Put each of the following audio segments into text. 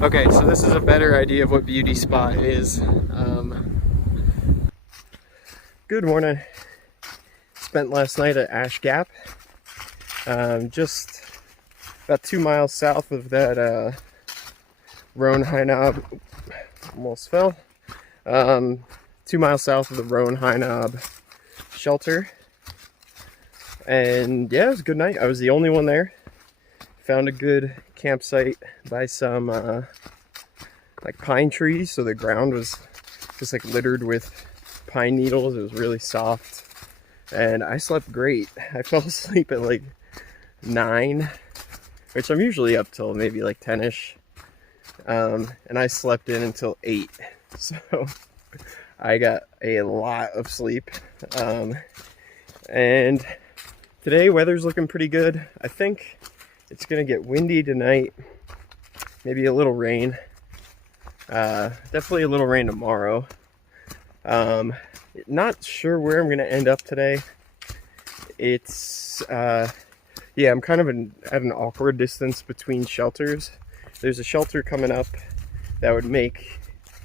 Okay, so this is a better idea of what beauty spot is. Good morning. Spent last night at Ash Gap, just about 2 miles south of that Roan Knob. Almost fell. 2 miles south of the Roan Knob shelter. And yeah, it was a good night. I was the only one there. Found a good campsite by some like pine trees, so the ground was just like littered with pine needles. It was really soft, and I slept great. I fell asleep at like 9, which I'm usually up till maybe like 10ish, and I slept in until 8, so I got a lot of sleep. And today weather's looking pretty good. I think it's gonna get windy tonight, maybe a little rain. Definitely a little rain tomorrow. Not sure where I'm gonna end up today. It's yeah, I'm kind of at an awkward distance between shelters. There's a shelter coming up that would make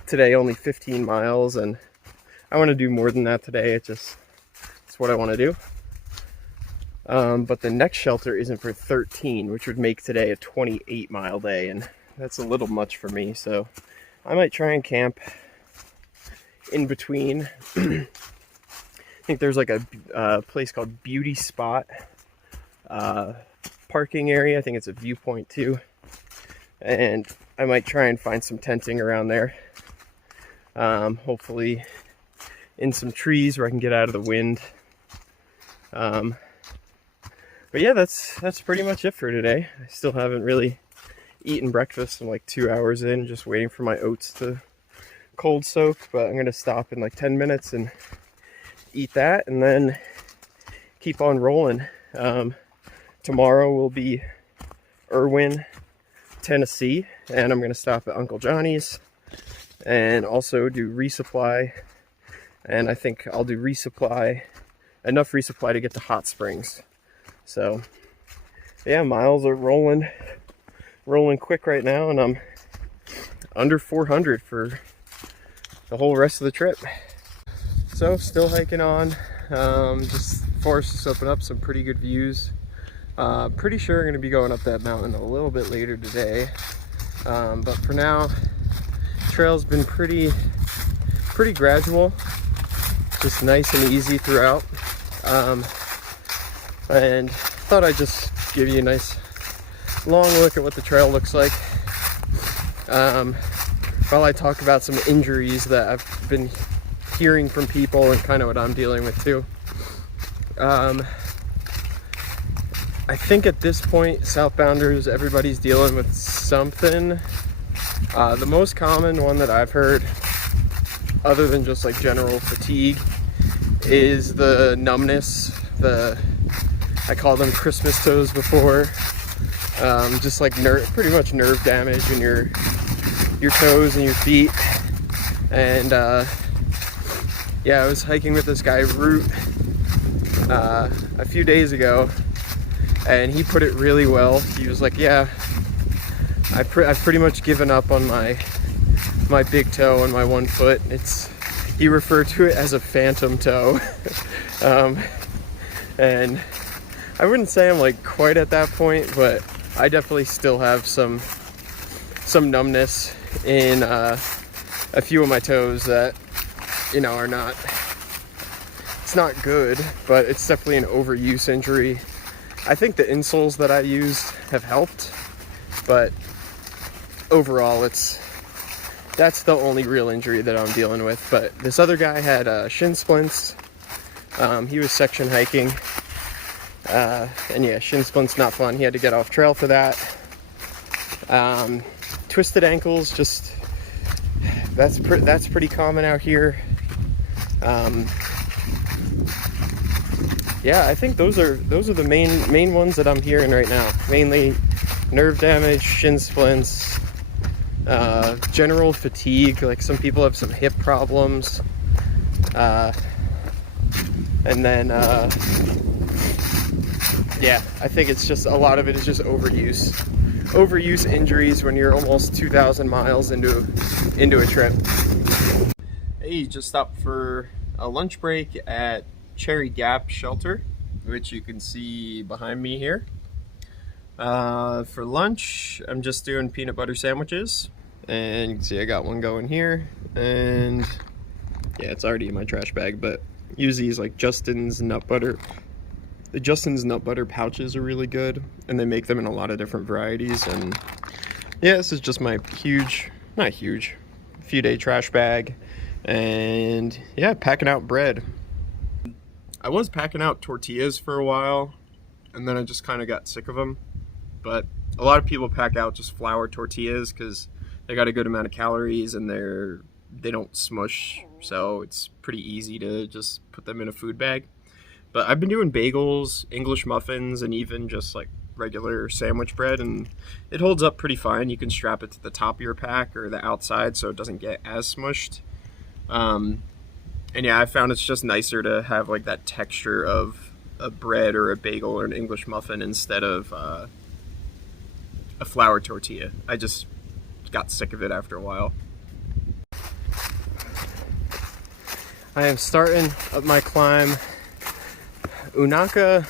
today only 15 miles, and I want to do more than that today. It's what I want to do. But the next shelter isn't for 13, which would make today a 28-mile day, and that's a little much for me, so I might try and camp in between. I think there's like a place called Beauty Spot parking area. I think it's a viewpoint too, and I might try and find some tenting around there. Hopefully in some trees where I can get out of the wind. But yeah, that's pretty much it for today. I still haven't really eaten breakfast. I'm like 2 hours in, just waiting for my oats to cold soak, but I'm gonna stop in like 10 minutes and eat that and then keep on rolling. Tomorrow will be Irwin, Tennessee, and I'm gonna stop at Uncle Johnny's and also do resupply. And I think I'll do enough resupply to get to Hot Springs. So yeah, miles are rolling quick right now, and I'm under 400 for the whole rest of the trip. So still hiking on. Just forest has opened up some pretty good views. Pretty sure I'm going to be going up that mountain a little bit later today, but for now trail's been pretty gradual, just nice and easy throughout. And thought I'd just give you a nice long look at what the trail looks like, while I talk about some injuries that I've been hearing from people and kind of what I'm dealing with too. I think at this point, southbounders, everybody's dealing with something. The most common one that I've heard, other than just like general fatigue, is the numbness. I call them Christmas toes before. Just like pretty much nerve damage in your toes and your feet. And yeah, I was hiking with this guy Root a few days ago, and he put it really well. He was like, yeah, I've pretty much given up on my big toe and my one foot. He referred to it as a phantom toe. And I wouldn't say I'm like quite at that point, but I definitely still have some numbness in a few of my toes that, you know, are not, it's not good, but it's definitely an overuse injury. I think the insoles that I used have helped, but overall that's the only real injury that I'm dealing with. But this other guy had shin splints. He was section hiking, and yeah, shin splints not fun. He had to get off trail for that. Twisted ankles, just that's pretty common out here. Yeah, I think those are the main ones that I'm hearing right now. Mainly nerve damage, shin splints, general fatigue. Like some people have some hip problems, and then yeah, I think it's just a lot of it is just overuse overuse injuries when you're almost 2,000 miles into a trip. Hey, just stopped for a lunch break at Curley Gap Shelter, which you can see behind me here. For lunch, I'm just doing peanut butter sandwiches, and you can see I got one going here, and yeah, it's already in my trash bag, but use these like Justin's nut butter. The Justin's nut butter pouches are really good, and they make them in a lot of different varieties. And yeah, this is just my not huge, few day trash bag. And yeah, packing out bread. I was packing out tortillas for a while, and then I just kind of got sick of them. But a lot of people pack out just flour tortillas because they got a good amount of calories and they don't smush, so it's pretty easy to just put them in a food bag. But I've been doing bagels, English muffins, and even just like regular sandwich bread, and it holds up pretty fine. You can strap it to the top of your pack or the outside so it doesn't get as smushed. And yeah, I found it's just nicer to have like that texture of a bread or a bagel or an English muffin instead of a flour tortilla. I just got sick of it after a while. I am starting up my climb Unaka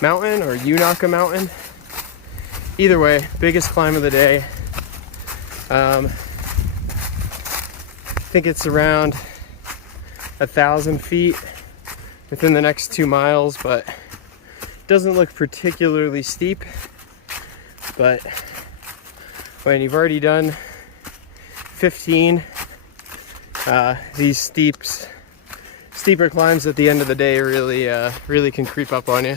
Mountain or Unaka Mountain. Either way, biggest climb of the day. I think it's around 1,000 feet within the next 2 miles, but it doesn't look particularly steep. But when you've already done 15, these steeper climbs at the end of the day really can creep up on you.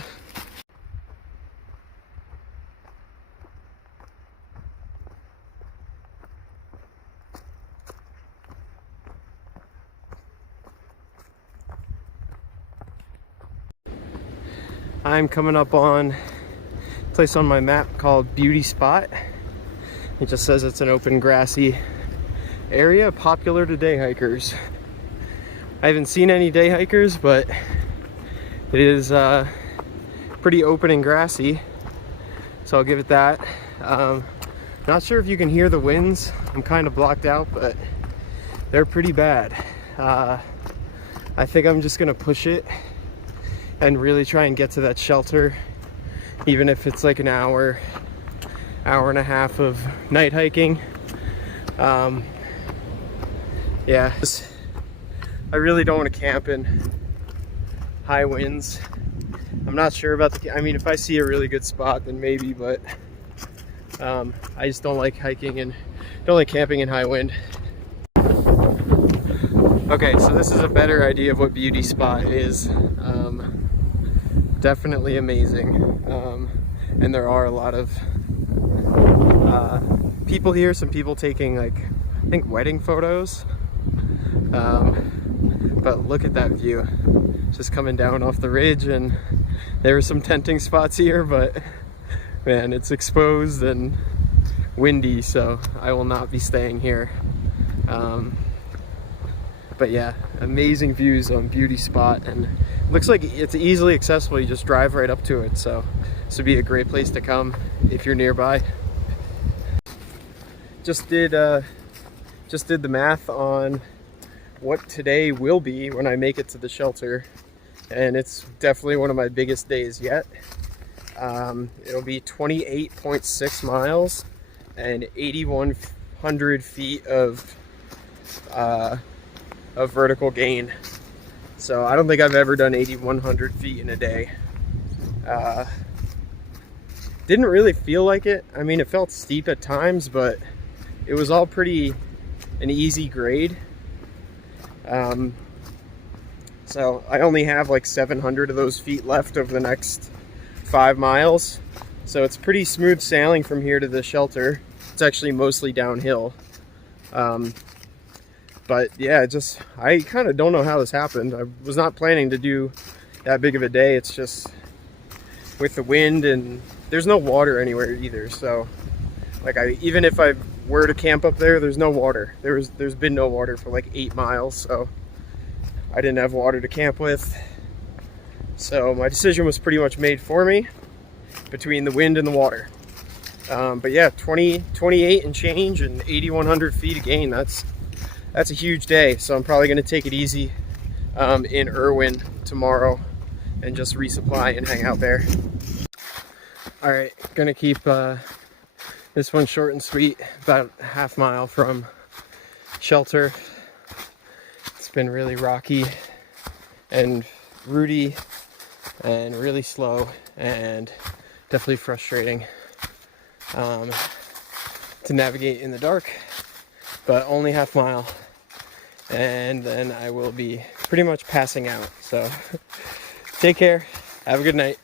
I'm coming up on a place on my map called Beauty Spot. It just says it's an open grassy area popular to day hikers. I haven't seen any day hikers, but it is pretty open and grassy, so I'll give it that. Not sure if you can hear the winds. I'm kind of blocked out, but they're pretty bad. I think I'm just gonna push it and really try and get to that shelter, even if it's like an hour and a half of night hiking. Yeah, I really don't want to camp in high winds. I'm not sure about I mean, if I see a really good spot, then maybe, but I just don't like hiking and don't like camping in high wind. Okay, so this is a better idea of what Beauty Spot is. Definitely amazing. And there are a lot of people here, some people taking like, I think wedding photos. But look at that view, just coming down off the ridge, and there were some tenting spots here, but man, it's exposed and windy, so I will not be staying here. But yeah, amazing views on Beauty Spot, and looks like it's easily accessible. You just drive right up to it, so this would be a great place to come if you're nearby. Just did the math on what today will be when I make it to the shelter, and it's definitely one of my biggest days yet. It'll be 28.6 miles and 8,100 feet of vertical gain. So I don't think I've ever done 8,100 feet in a day. Didn't really feel like it. I mean, it felt steep at times, but it was all pretty an easy grade. So I only have like 700 of those feet left over the next 5 miles. So it's pretty smooth sailing from here to the shelter. It's actually mostly downhill. But yeah, I kind of don't know how this happened. I was not planning to do that big of a day. It's just with the wind, and there's no water anywhere either. So like, even if I were to camp up there, there's no water. There's been no water for like 8 miles, so I didn't have water to camp with. So my decision was pretty much made for me between the wind and the water. But yeah, 28 and change and 8,100 feet again. That's a huge day. So I'm probably going to take it easy in Irwin tomorrow and just resupply and hang out there. All right, gonna keep this one short and sweet. About a half mile from shelter. It's been really rocky and rooty and really slow and definitely frustrating to navigate in the dark, but only half mile, and then I will be pretty much passing out. So take care, have a good night.